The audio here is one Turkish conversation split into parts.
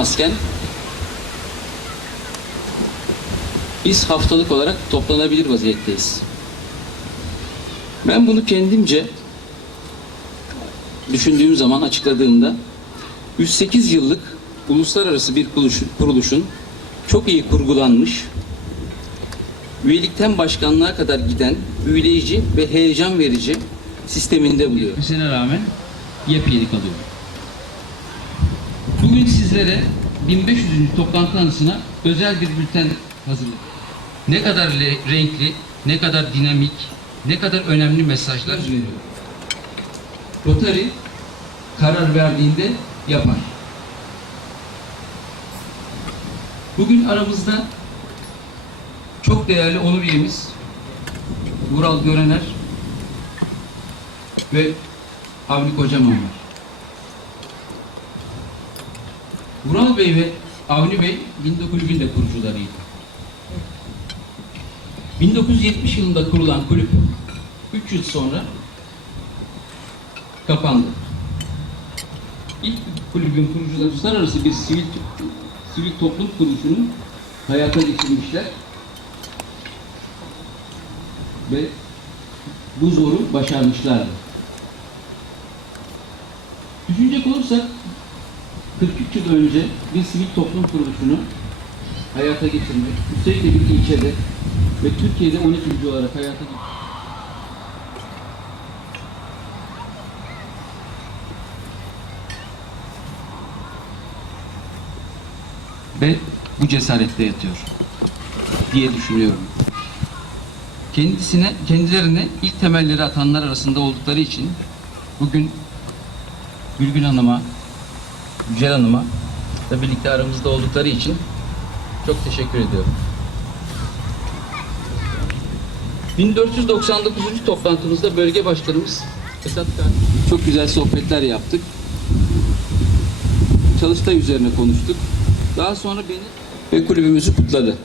Asken biz haftalık olarak toplanabilir vaziyetteyiz. Ben bunu kendimce düşündüğüm zaman açıkladığımda 108 yıllık uluslararası bir kuruluş- kuruluşun çok iyi kurgulanmış, üyelikten başkanlığa kadar giden büyüleyici ve heyecan verici sisteminde buluyor. Sene rağmen yepyeni kalıyor. Bugün sizlere 1500. toplantı anısına özel bir bülten hazırladık. Ne kadar renkli, ne kadar dinamik, ne kadar önemli mesajlar veriyor. Rotary karar verdiğinde yapar. Bugün aramızda çok değerli onur üyemiz Vural Görener ve Avni Kocaman var. Vural Bey ve Avni Bey 1900'ün de kurucularıydı. 1970 yılında kurulan kulüp 3 yıl sonra kapandı. İlk kulübün kurucuları uluslararası bir sivil sivil toplum kuruluşunu hayata geçirmişler ve bu zoru başarmışlardı. Düşünecek olursak 43 yıl önce bir sivil toplum kuruluşunu hayata geçirmek, üstelik de bir ilçede ve Türkiye'de 12. olarak hayata geçirmek ve bu cesarette yatıyor diye düşünüyorum. Kendisine, kendilerine ilk temelleri atanlar arasında oldukları için bugün Gülgün Hanım'a, Yücel Hanım'a da birlikte aramızda oldukları için çok teşekkür ediyorum. 1499. toplantımızda bölge başkanımız Esat Kağan çok güzel sohbetler yaptık. Çalıştay üzerine konuştuk. Daha sonra beni ve kulübümüzü kutladı.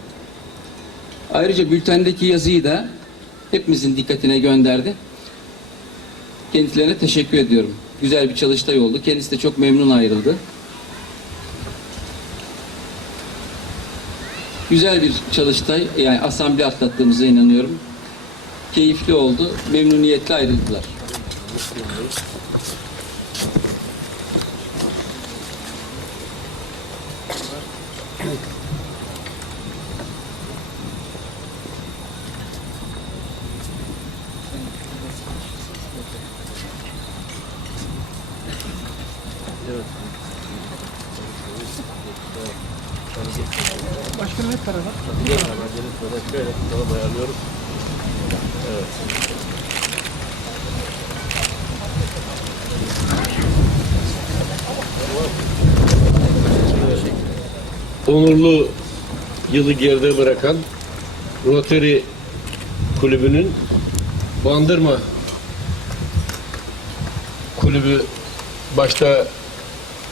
Ayrıca bültendeki yazıyı da hepimizin dikkatine gönderdi. Kendilerine teşekkür ediyorum. Güzel bir çalıştay oldu. Kendisi de çok memnun ayrıldı. Güzel bir çalıştay, yani asamble atlattığımıza inanıyorum. Keyifli oldu, memnuniyetle ayrıldılar. Başkanım hep beraber. Şöyle sola ayarlıyoruz. Onurlu yılı geride bırakan Rotary Kulübü'nün Bandırma Kulübü başta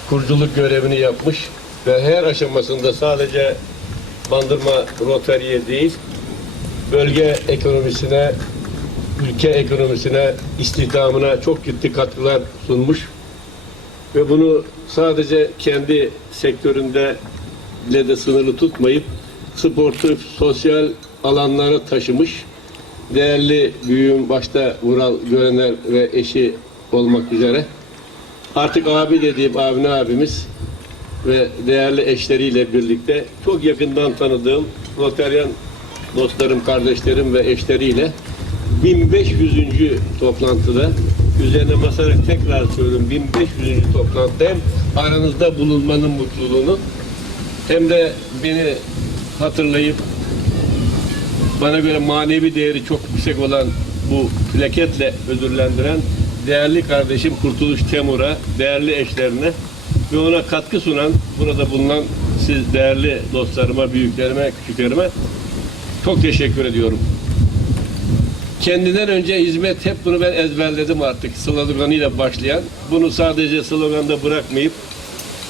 kuruculuk görevini yapmış ve her aşamasında sadece Bandırma Rotary'e değil, bölge ekonomisine, ülke ekonomisine, istihdamına çok ciddi katkılar sunmuş. Ve bunu sadece kendi sektöründe ile de sınırlı tutmayıp sportif, sosyal alanlara taşımış. Değerli büyüğüm başta Vural Görener ve eşi olmak üzere artık abi dediğim Avni abimiz ve değerli eşleriyle birlikte çok yakından tanıdığım Rotaryen dostlarım, kardeşlerim ve eşleriyle 1500. toplantıda üzerine basarak tekrar söylüyorum 1500. toplantıda hem aranızda bulunmanın mutluluğunu hem de beni hatırlayıp bana göre manevi değeri çok yüksek olan bu plaketle ödüllendiren değerli kardeşim Kurtuluş Temur'a, değerli eşlerine ve ona katkı sunan, burada bulunan siz değerli dostlarıma, büyüklerime, küçüklerime çok teşekkür ediyorum. Kendinden önce hizmet hep bunu ben ezberledim artık sloganıyla başlayan. Bunu sadece sloganda bırakmayıp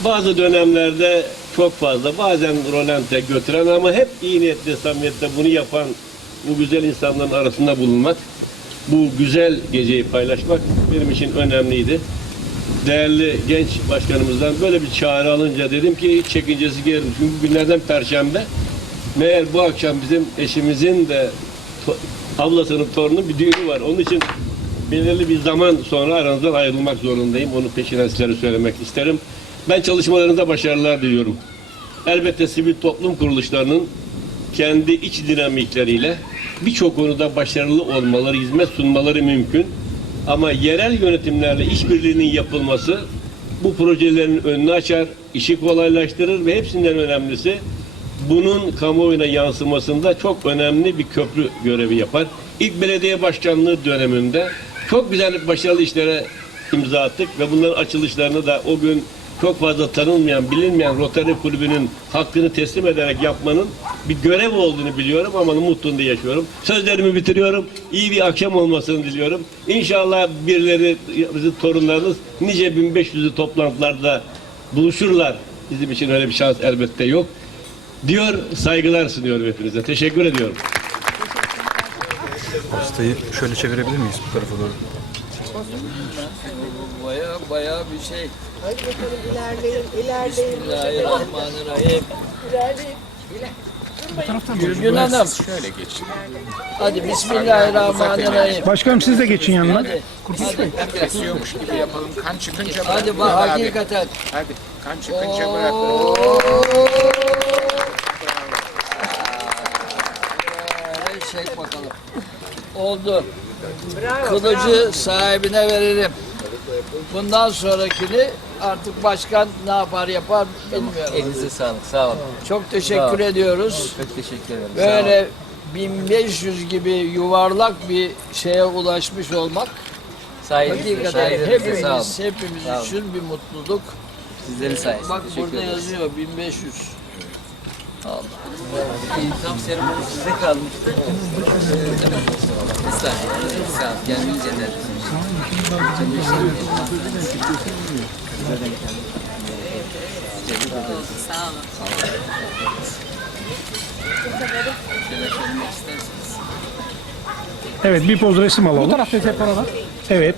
bazı dönemlerde çok fazla bazen rolante götüren ama hep iyi niyetle samimiyetle bunu yapan bu güzel insanların arasında bulunmak bu güzel geceyi paylaşmak benim için önemliydi. Değerli genç başkanımızdan böyle bir çağrı alınca dedim ki çekincesi gelmiş. Çünkü günlerden perşembe. Meğer bu akşam bizim eşimizin de to- ablasının torunun bir düğünü var. Onun için belirli bir zaman sonra aranızdan ayrılmak zorundayım. Onun peşinden sizlere söylemek isterim. Ben çalışmalarınızda başarılar diliyorum. Elbette sivil toplum kuruluşlarının kendi iç dinamikleriyle birçok konuda başarılı olmaları, hizmet sunmaları mümkün. Ama yerel yönetimlerle işbirliğinin yapılması bu projelerin önünü açar, işi kolaylaştırır ve hepsinden önemlisi bunun kamuoyuna yansımasında çok önemli bir köprü görevi yapar. İlk belediye başkanlığı döneminde çok güzel başarılı işlere imza attık ve bunların açılışlarını da o gün çok fazla tanınmayan, bilinmeyen Rotary Kulübü'nün hakkını teslim ederek yapmanın bir görev olduğunu biliyorum ama mutluluğunda yaşıyorum. Sözlerimi bitiriyorum. İyi bir akşam olmasını diliyorum. İnşallah birileri, bizim torunlarınız nice 1500'lü toplantılarda buluşurlar. Bizim için öyle bir şans elbette yok. Diyor, saygılar sunuyorum hepinize. Teşekkür ediyorum. Pastayı şöyle çevirebilir miyiz bu tarafa doğru? Baya baya bir şey. Hadi bakalım ilerleyin, ilerleyin. Bismillahirrahmanirrahim. İlerleyin. Gülgün Hanım. Şöyle geç. Hadi Bismillahirrahmanirrahim. Başkanım siz de geçin yanına. Hadi. Hadi. Kesiyormuş gibi yapalım. Kan çıkınca bırak. Hadi bak hakikaten. Hadi. Kan çıkınca bırak. Çek bakalım. Oldu. Kılıcı sahibine verelim. Bundan sonrakini artık başkan ne yapar yapar bilmiyorum. Elinize sağlık. Sağ olun. Çok teşekkür ediyoruz. Çok teşekkür ederim. Sağ olun. Böyle 1500 gibi yuvarlak bir şeye ulaşmış olmak Sayenizde, hakikaten sayenizde. Sağ olun. hepimiz, hepimiz Sağ olun. için bir mutluluk. Sizlerin sayesinde. Bak Teşekkür burada ederim. yazıyor 1500. İlham seremoni sizde kalmıştı. Estağfurullah. Sağ olun. Kendiniz yeter. Evet bir poz resim Bu alalım. tarafta hep. Evet.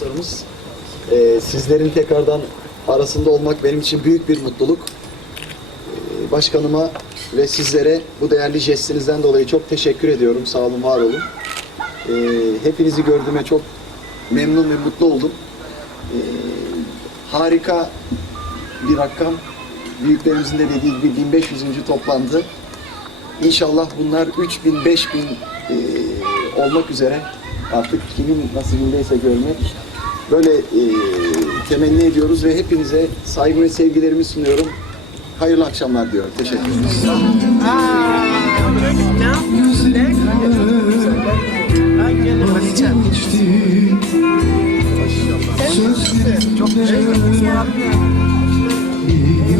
Dostlarımız. Ee, sizlerin tekrardan arasında olmak benim için büyük bir mutluluk. Ee, başkanıma ve sizlere bu değerli jestinizden dolayı çok teşekkür ediyorum. Sağ olun, var olun. Ee, hepinizi gördüğüme çok memnun ve mutlu oldum. Ee, harika bir rakam. Büyüklerimizin de dediği gibi 1500. toplantı. İnşallah bunlar 3000, 5000 e, olmak üzere artık kimin nasibindeyse görmek böyle e, temenni ediyoruz ve hepinize saygı ve sevgilerimi sunuyorum. Hayırlı akşamlar diyorum. Teşekkür ederim. Çok teşekkür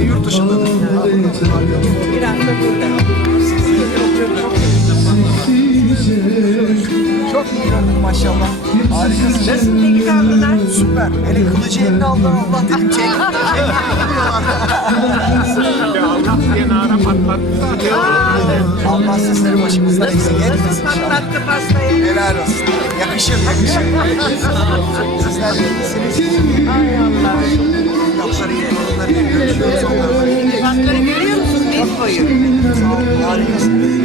Yurt dışında Bir hafta maşallah. Harikasın. Nasıl peki kavgalar? Süper. Hele kılıcı eline aldı Allah dedim çek. Allah sizleri başımızdan eksik etmesin. Patlattı pastayı. Helal olsun. Yakışır, yakışır. Sizler de iyisiniz. Ay Allah. Kitapları ye, onları onlarla. Kitapları görüyor musun? Ne koyuyor? Sağ olun, harikasın.